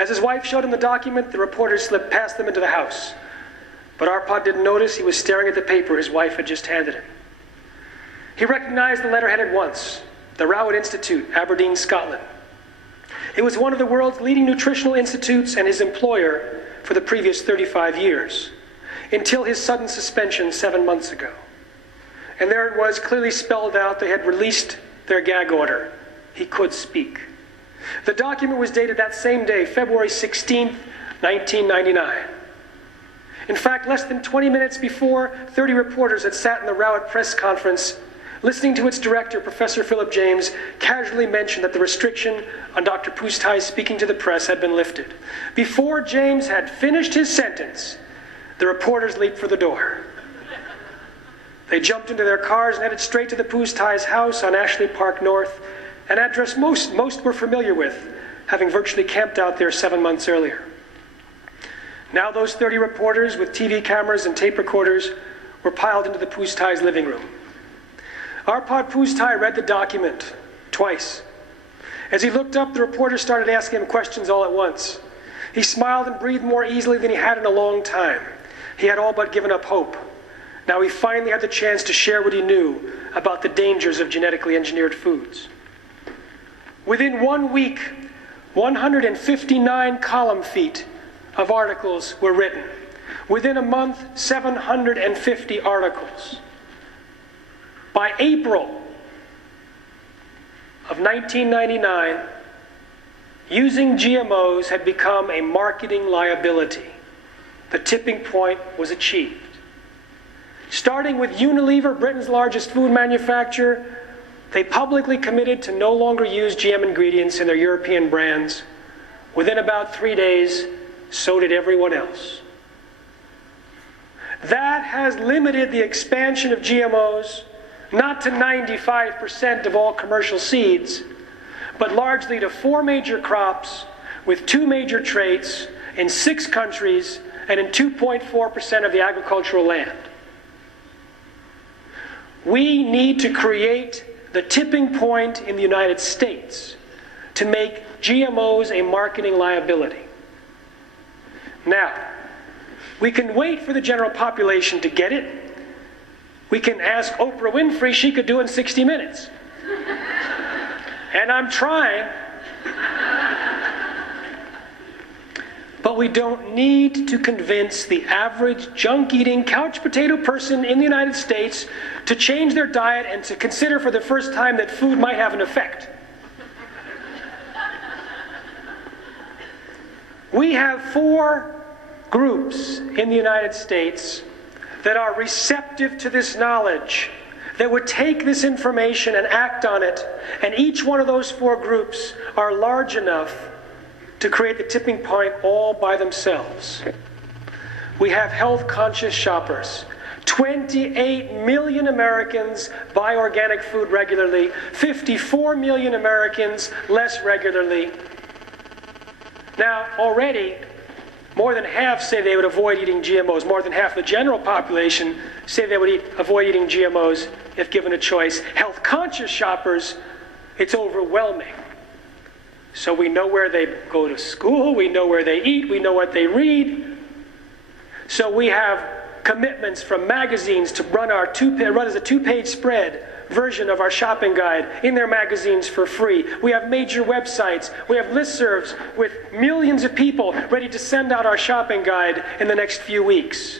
As his wife showed him the document, the reporter slipped past them into the house. But Arpad didn't notice he was staring at the paper his wife had just handed him. He recognized the letterhead at once, the Rowett Institute, Aberdeen, Scotland. It was one of the world's leading nutritional institutes and his employer for the previous 35 years, until his sudden suspension 7 months ago. And there it was, clearly spelled out, they had released their gag order. He could speak. The document was dated that same day, February 16, 1999. In fact, less than 20 minutes before, 30 reporters had sat in the Rowett press conference, listening to its director, Professor Philip James, casually mention that the restriction on Dr. Pushtay's speaking to the press had been lifted. Before James had finished his sentence, the reporters leaped for the door. They jumped into their cars and headed straight to the Pushtay's house on Ashley Park North, an address most were familiar with, having virtually camped out there 7 months earlier. Now those 30 reporters with TV cameras and tape recorders were piled into the Pushtay's living room. Arpad Pushtay read the document twice. As he looked up, the reporters started asking him questions all at once. He smiled and breathed more easily than he had in a long time. He had all but given up hope. Now he finally had the chance to share what he knew about the dangers of genetically engineered foods. Within 1 week, 159 column feet of articles were written. Within a month, 750 articles. By April of 1999, using GMOs had become a marketing liability. The tipping point was achieved. Starting with Unilever, Britain's largest food manufacturer, they publicly committed to no longer use GM ingredients in their European brands. Within about 3 days, so did everyone else. That has limited the expansion of GMOs, not to 95% of all commercial seeds, but largely to 4 major crops with 2 major traits in 6 countries and in 2.4% of the agricultural land. We need to create the tipping point in the United States to make GMOs a marketing liability. Now, we can wait for the general population to get it. We can ask Oprah Winfrey, she could do it in 60 minutes. And I'm trying. But we don't need to convince the average junk-eating couch potato person in the United States to change their diet and to consider for the first time that food might have an effect. We have 4 groups in the United States that are receptive to this knowledge, that would take this information and act on it, and each one of those 4 groups are large enough to create the tipping point all by themselves. We have health-conscious shoppers. 28 million Americans buy organic food regularly, 54 million Americans less regularly. Now, already, more than half say they would avoid eating GMOs. More than half the general population say they would avoid eating GMOs if given a choice. Health-conscious shoppers, it's overwhelming. So we know where they go to school, we know where they eat, we know what they read. So we have commitments from magazines to run as a 2-page spread version of our shopping guide in their magazines for free. We have major websites. We have listservs with millions of people ready to send out our shopping guide in the next few weeks.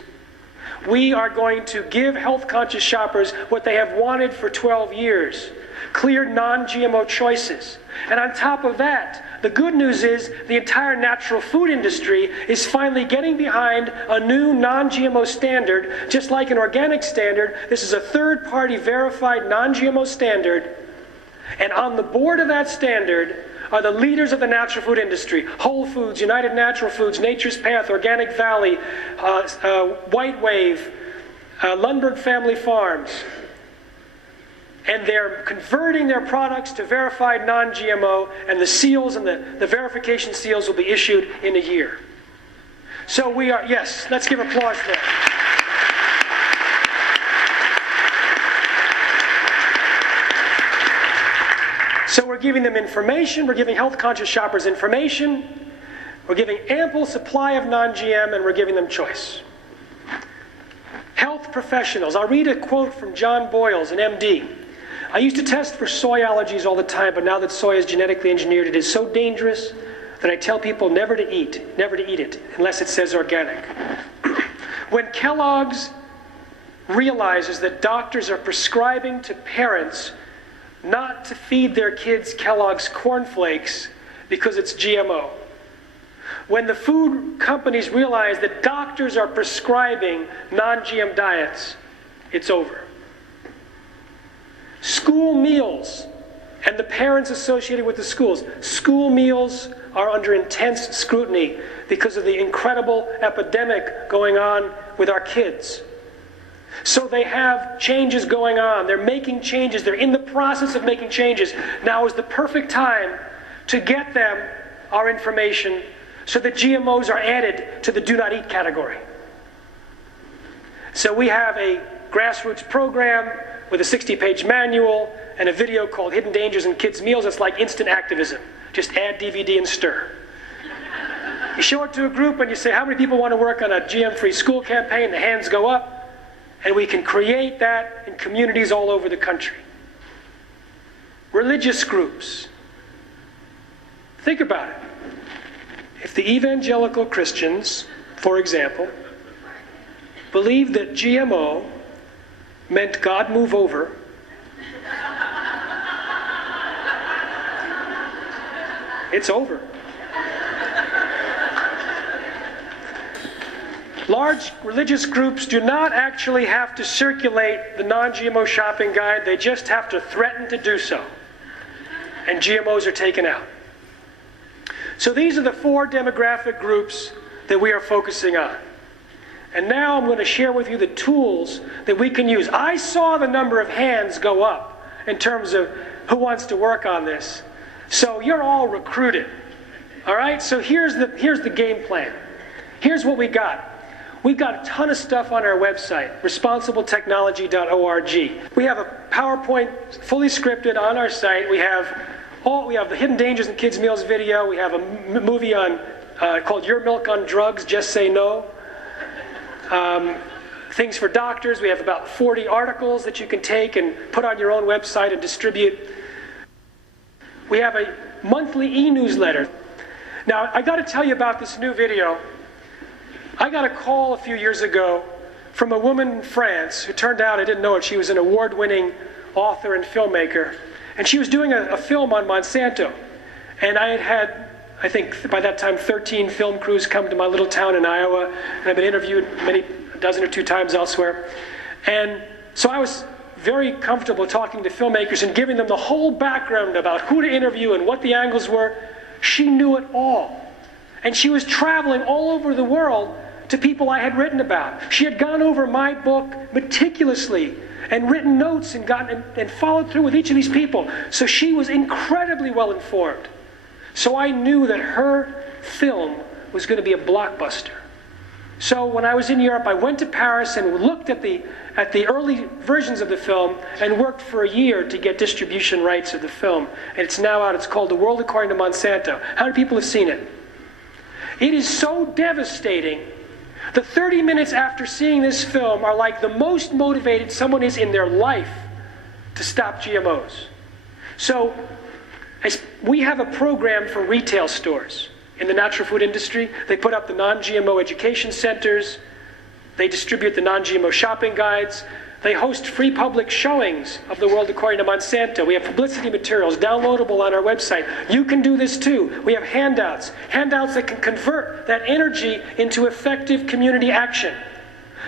We are going to give health-conscious shoppers what they have wanted for 12 years, clear non-GMO choices. And on top of that, the good news is the entire natural food industry is finally getting behind a new non-GMO standard, just like an organic standard. This is a third-party verified non-GMO standard. And on the board of that standard are the leaders of the natural food industry: Whole Foods, United Natural Foods, Nature's Path, Organic Valley, White Wave, Lundberg Family Farms. And they're converting their products to verified non-GMO, and the seals and the verification seals will be issued in a year. So we are, yes, let's give applause there. So we're giving them information, we're giving health-conscious shoppers information, We're giving ample supply of non-GM, and we're giving them choice. Health professionals. I'll read a quote from John Boyles, an MD. I used to test for soy allergies all the time, but now that soy is genetically engineered, it is so dangerous that I tell people never to eat it, unless it says organic. When Kellogg's realizes that doctors are prescribing to parents not to feed their kids Kellogg's cornflakes because it's GMO. When the food companies realize that doctors are prescribing non-GM diets, it's over. School meals and the parents associated with the schools. School meals are under intense scrutiny because of the incredible epidemic going on with our kids. So they have changes going on. They're making changes. They're in the process of making changes. Now is the perfect time to get them our information so that GMOs are added to the do not eat category. So we have a grassroots program with a 60-page manual and a video called Hidden Dangers in Kids' Meals. It's like instant activism. Just add DVD and stir. You show it to a group and you say, how many people want to work on a GM-free school campaign? The hands go up. And we can create that in communities all over the country. Religious groups. Think about it. If the evangelical Christians, for example, believed that GMO meant God move over, it's over. Large religious groups do not actually have to circulate the non-GMO shopping guide. They just have to threaten to do so. And GMOs are taken out. So these are the 4 demographic groups that we are focusing on. And now I'm going to share with you the tools that we can use. I saw the number of hands go up in terms of who wants to work on this. So you're all recruited. All right? So here's the game plan. Here's what we got. We've got a ton of stuff on our website, responsibletechnology.org. We have a PowerPoint fully scripted on our site. We have the Hidden Dangers in Kids' Meals video. We have a movie on called Your Milk on Drugs, Just Say No. Things for doctors. We have about 40 articles that you can take and put on your own website and distribute. We have a monthly e-newsletter. Now, I got to tell you about this new video. I got a call a few years ago from a woman in France who turned out, I didn't know it, she was an award-winning author and filmmaker. And she was doing a film on Monsanto. And I had, I think by that time, 13 film crews come to my little town in Iowa. And I've been interviewed a dozen or 2 times elsewhere. And so I was very comfortable talking to filmmakers and giving them the whole background about who to interview and what the angles were. She knew it all. And she was traveling all over the world to people I had written about. She had gone over my book meticulously and written notes and followed through with each of these people. So she was incredibly well informed. So I knew that her film was going to be a blockbuster. So when I was in Europe, I went to Paris and looked at the early versions of the film and worked for a year to get distribution rights of the film. And it's now out. It's called The World According to Monsanto. How many people have seen it? It is so devastating. The 30 minutes after seeing this film are like the most motivated someone is in their life to stop GMOs. So we have a program for retail stores in the natural food industry. They put up the non-GMO education centers. They distribute the non-GMO shopping guides. They host free public showings of the world according to Monsanto. We have publicity materials downloadable on our website. You can do this too. We have handouts that can convert that energy into effective community action.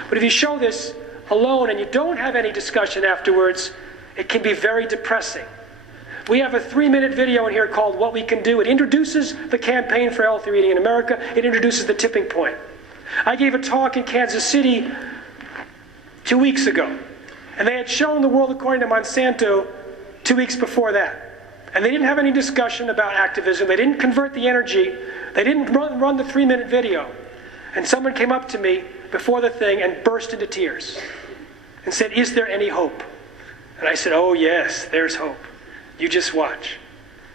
But if you show this alone and you don't have any discussion afterwards, it can be very depressing. We have a 3-minute video in here called What We Can Do. It introduces the campaign for healthier eating in America. It introduces the tipping point. I gave a talk in Kansas City 2 weeks ago, and they had shown the world according to Monsanto 2 weeks before that. And they didn't have any discussion about activism. They didn't convert the energy. They didn't run the 3-minute video. And someone came up to me before the thing and burst into tears and said, "Is there any hope?" And I said, "Oh yes, there's hope. You just watch."